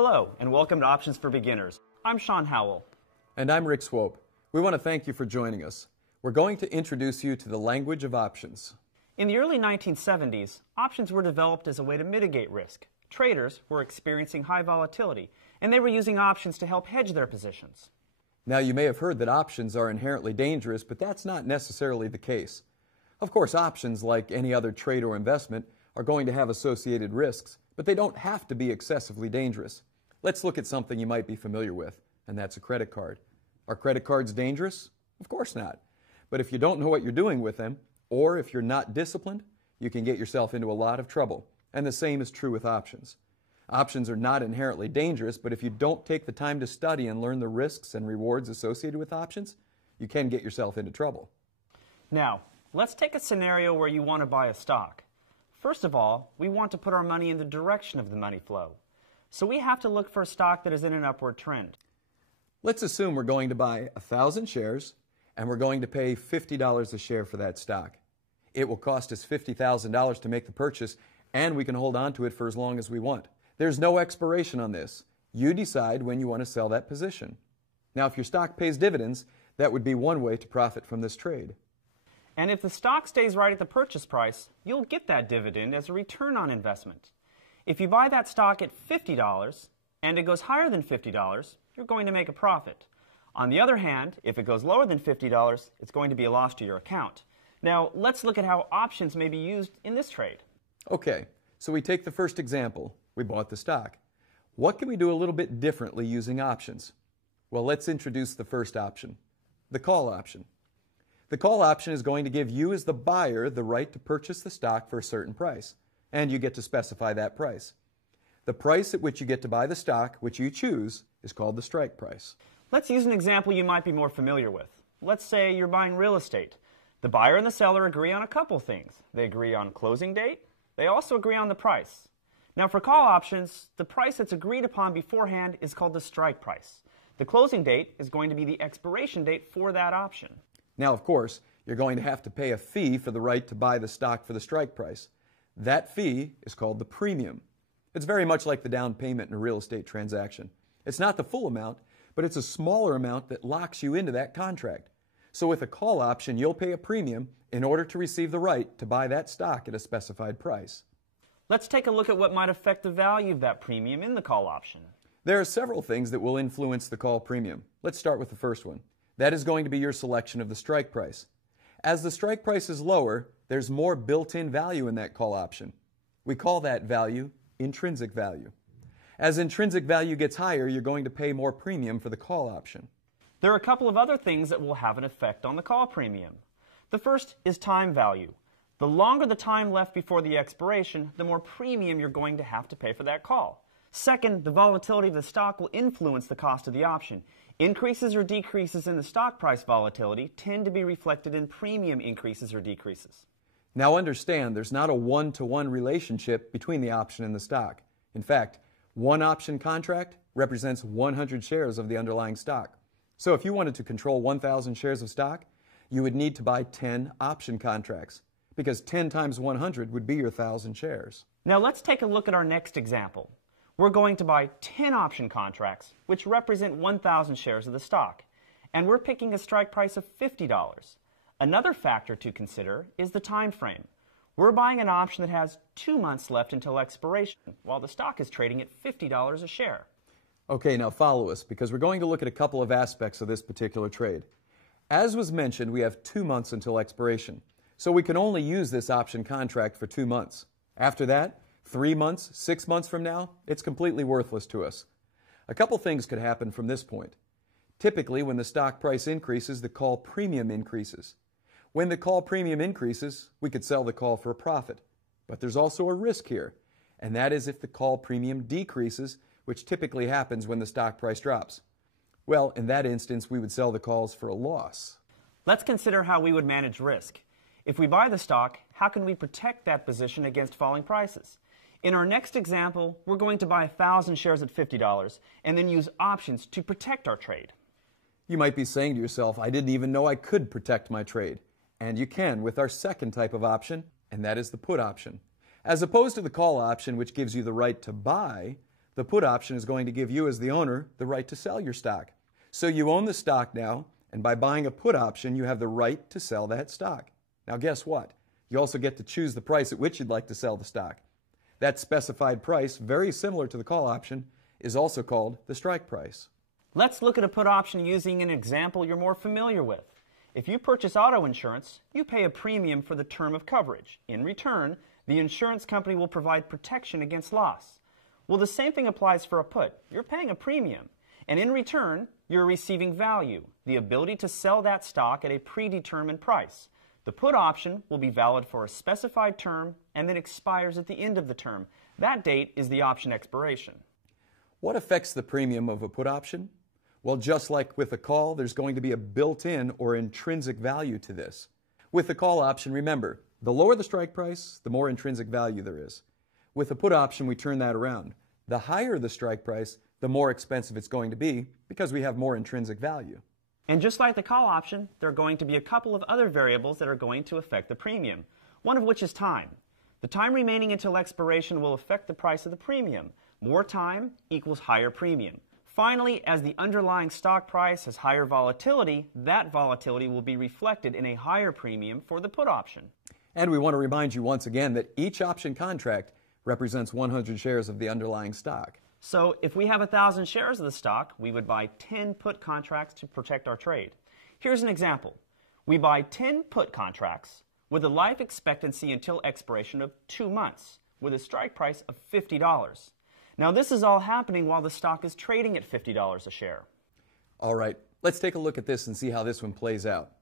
Hello, and welcome to Options for Beginners. I'm Sean Howell. And I'm Rick Swope. We want to thank you for joining us. We're going to introduce you to the language of options. In the early 1970s, options were developed as a way to mitigate risk. Traders were experiencing high volatility, and they were using options to help hedge their positions. Now, you may have heard that options are inherently dangerous, but that's not necessarily the case. Of course, options, like any other trade or investment, are going to have associated risks, but they don't have to be excessively dangerous. Let's look at something you might be familiar with, and that's a credit card. Are credit cards dangerous? Of course not. But if you don't know what you're doing with them, or if you're not disciplined, you can get yourself into a lot of trouble. And the same is true with options. Options are not inherently dangerous, but if you don't take the time to study and learn the risks and rewards associated with options, you can get yourself into trouble. Now, let's take a scenario where you want to buy a stock. First of all, we want to put our money in the direction of the money flow. So we have to look for a stock that is in an upward trend. Let's assume we're going to buy 1,000 shares and we're going to pay $50 a share for that stock. It will cost us $50,000 to make the purchase, and we can hold on to it for as long as we want. There's no expiration on this. You decide when you want to sell that position. Now, if your stock pays dividends, that would be one way to profit from this trade. And if the stock stays right at the purchase price, you'll get that dividend as a return on investment. If you buy that stock at $50 and it goes higher than $50, you're going to make a profit. On the other hand, if it goes lower than $50, it's going to be a loss to your account. Now, let's look at how options may be used in this trade. Okay, so we take the first example. We bought the stock. What can we do a little bit differently using options? Well, let's introduce the first option, the call option. The call option is going to give you as the buyer the right to purchase the stock for a certain price, and you get to specify that price. The price at which you get to buy the stock, which you choose, is called the strike price. Let's use an example you might be more familiar with. Let's say you're buying real estate. The buyer and the seller agree on a couple things. They agree on closing date. They also agree on the price. Now, for call options, the price that's agreed upon beforehand is called the strike price. The closing date is going to be the expiration date for that option. Now, of course, you're going to have to pay a fee for the right to buy the stock for the strike price. That fee is called the premium. It's very much like the down payment in a real estate transaction. It's not the full amount, but it's a smaller amount that locks you into that contract. So with a call option, you'll pay a premium in order to receive the right to buy that stock at a specified price. Let's take a look at what might affect the value of that premium in the call option. There are several things that will influence the call premium. Let's start with the first one. That is going to be your selection of the strike price. As the strike price is lower, there's more built-in value in that call option. We call that value intrinsic value. As intrinsic value gets higher, you're going to pay more premium for the call option. There are a couple of other things that will have an effect on the call premium. The first is time value. The longer the time left before the expiration, the more premium you're going to have to pay for that call. Second, the volatility of the stock will influence the cost of the option. Increases or decreases in the stock price volatility tend to be reflected in premium increases or decreases. Now understand, there's not a one-to-one relationship between the option and the stock. In fact, one option contract represents 100 shares of the underlying stock. So if you wanted to control 1,000 shares of stock, you would need to buy 10 option contracts, because 10 times 100 would be your 1,000 shares. Now let's take a look at our next example. We're going to buy 10 option contracts, which represent 1,000 shares of the stock, and we're picking a strike price of $50. Another factor to consider is the time frame. We're buying an option that has 2 months left until expiration, while the stock is trading at $50 a share. Okay, now follow us, because we're going to look at a couple of aspects of this particular trade. As was mentioned, we have 2 months until expiration, so we can only use this option contract for 2 months. After that, 3 months, 6 months from now, it's completely worthless to us. A couple things could happen from this point. Typically, when the stock price increases, the call premium increases. When the call premium increases, we could sell the call for a profit. But there's also a risk here, and that is if the call premium decreases, which typically happens when the stock price drops. Well, in that instance, we would sell the calls for a loss. Let's consider how we would manage risk. If we buy the stock, how can we protect that position against falling prices? In our next example, we're going to buy 1,000 shares at $50 and then use options to protect our trade. You might be saying to yourself, I didn't even know I could protect my trade. And you can with our second type of option, and that is the put option. As opposed to the call option, which gives you the right to buy, the put option is going to give you as the owner the right to sell your stock. So you own the stock now, and by buying a put option, you have the right to sell that stock. Now guess what? You also get to choose the price at which you'd like to sell the stock. That specified price, very similar to the call option, is also called the strike price. Let's look at a put option using an example you're more familiar with. If you purchase auto insurance, you pay a premium for the term of coverage. In return, the insurance company will provide protection against loss. Well, the same thing applies for a put. You're paying a premium, and in return, you're receiving value, the ability to sell that stock at a predetermined price. The put option will be valid for a specified term and then expires at the end of the term. That date is the option expiration. What affects the premium of a put option? Well, just like with a call, there's going to be a built-in or intrinsic value to this. With the call option, remember, the lower the strike price, the more intrinsic value there is. With a put option, we turn that around. The higher the strike price, the more expensive it's going to be because we have more intrinsic value. And just like the call option, there are going to be a couple of other variables that are going to affect the premium, one of which is time. The time remaining until expiration will affect the price of the premium. More time equals higher premium. Finally, as the underlying stock price has higher volatility, that volatility will be reflected in a higher premium for the put option. And we want to remind you once again that each option contract represents 100 shares of the underlying stock. So if we have 1,000 shares of the stock, we would buy 10 put contracts to protect our trade. Here's an example. We buy 10 put contracts with a life expectancy until expiration of 2 months, with a strike price of $50. Now this is all happening while the stock is trading at $50 a share. All right, let's take a look at this and see how this one plays out.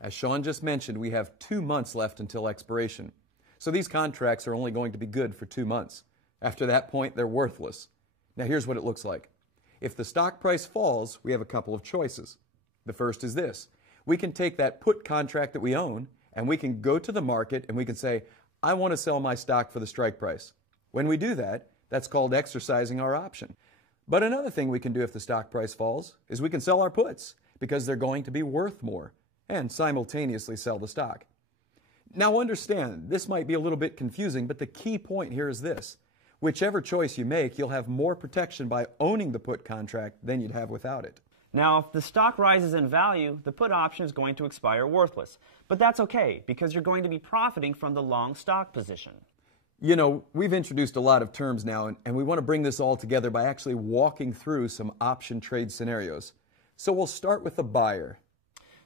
As Sean just mentioned, we have 2 months left until expiration. So these contracts are only going to be good for 2 months. After that point, they're worthless. Now here's what it looks like. If the stock price falls, we have a couple of choices. The first is this. We can take that put contract that we own and we can go to the market and we can say, I want to sell my stock for the strike price. When we do that, that's called exercising our option. But another thing we can do if the stock price falls is we can sell our puts because they're going to be worth more and simultaneously sell the stock. Now understand, this might be a little bit confusing, but the key point here is this. Whichever choice you make, you'll have more protection by owning the put contract than you'd have without it. Now, if the stock rises in value, the put option is going to expire worthless. But that's okay, because you're going to be profiting from the long stock position. You know, we've introduced a lot of terms now, and we want to bring this all together by actually walking through some option trade scenarios. So we'll start with the buyer.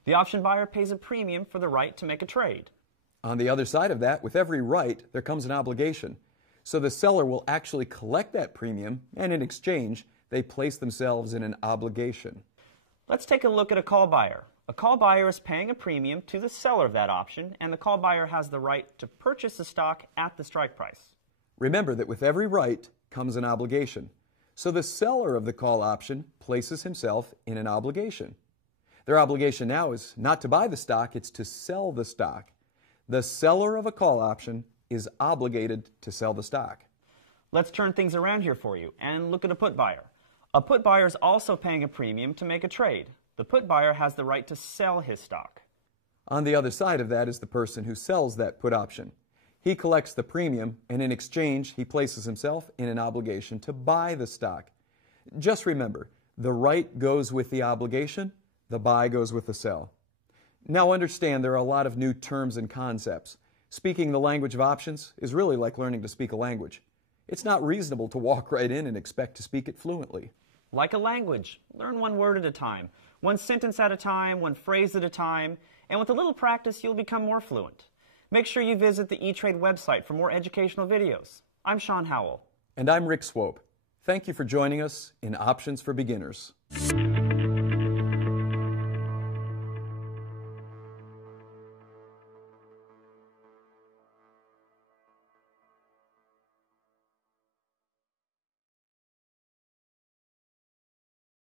The option buyer pays a premium for the right to make a trade. On the other side of that, with every right, there comes an obligation. So the seller will actually collect that premium, and in exchange, they place themselves in an obligation. Let's take a look at a call buyer. A call buyer is paying a premium to the seller of that option, and the call buyer has the right to purchase the stock at the strike price. Remember that with every right comes an obligation. So the seller of the call option places himself in an obligation. Their obligation now is not to buy the stock, it's to sell the stock. The seller of a call option is obligated to sell the stock. Let's turn things around here for you and look at a put buyer. A put buyer is also paying a premium to make a trade. The put buyer has the right to sell his stock. On the other side of that is the person who sells that put option. He collects the premium, and in exchange, he places himself in an obligation to buy the stock. Just remember, the right goes with the obligation, the buy goes with the sell. Now understand there are a lot of new terms and concepts. Speaking the language of options is really like learning to speak a language. It's not reasonable to walk right in and expect to speak it fluently. Like a language, learn one word at a time, one sentence at a time, one phrase at a time, and with a little practice, you'll become more fluent. Make sure you visit the E-Trade website for more educational videos. I'm Sean Howell. And I'm Rick Swope. Thank you for joining us in Options for Beginners.